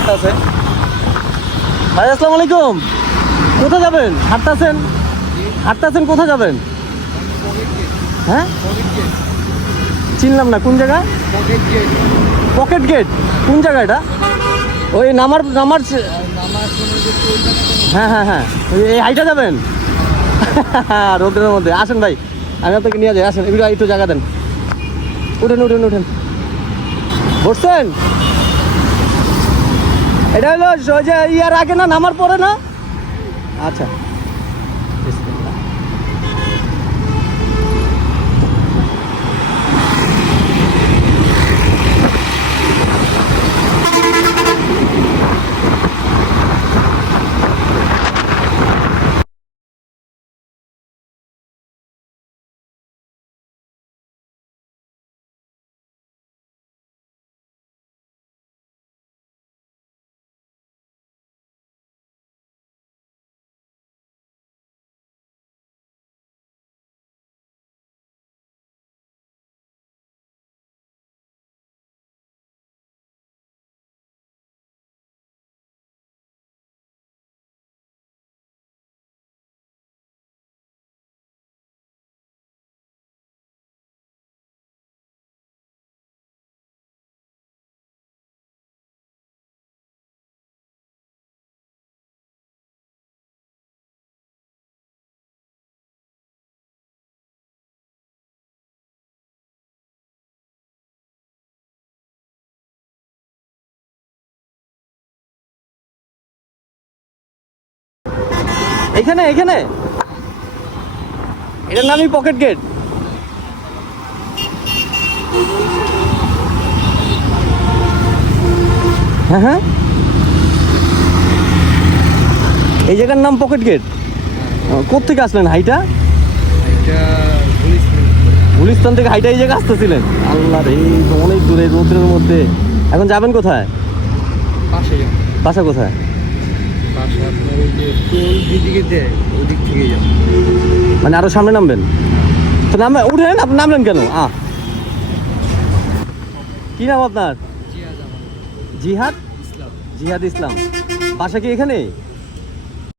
হাঁটতেছে ভাই, আসসালামু আলাইকুম। কোথায় যাবেন? হাঁটতেছেন? হাঁটতেছেন, কোথায় যাবেন? হ্যাঁ? চিনলাম না, কোন জায়গা? Pocket gate. কোন জায়গা এটা? ওই নামার নামার হ্যাঁ হ্যাঁ হ্যাঁ। এই হাইটা যাবেন? রোদের মধ্যে। আসেন ভাই, আমি আপনাকে নিয়ে যাই। আসেন এগুলো একটু জায়গা দেন। উঠেন উঠেন উঠেন। বসছেন? এটা হলো যে ইয়ার আগে না নামার পরে না? আচ্ছা। এখানে এখানে। এটার নামই পকেট গেট হ্যাঁ হ্যাঁ। এই জায়গার নাম পকেট গেট কোথেকে আসলেন? হাইটা গুলিস্তান থেকে হাইটা এই জায়গায় আসতেছিলেন? আল্লাহ রে তো অনেক দূরে রোদ্রের মধ্যে। এখন যাবেন কোথায়? বাসা কোথায়? আপনার ওই যে টোল যেদিকে দেয় ওদিক থেকে মানে আরও সামনে নামবেন? তো নামবে উঠেন আপনি নামলেন কেন? আ কি নাম আপনার? জিহাদ জিহাদ ইসলাম। বাসা কি এখানে?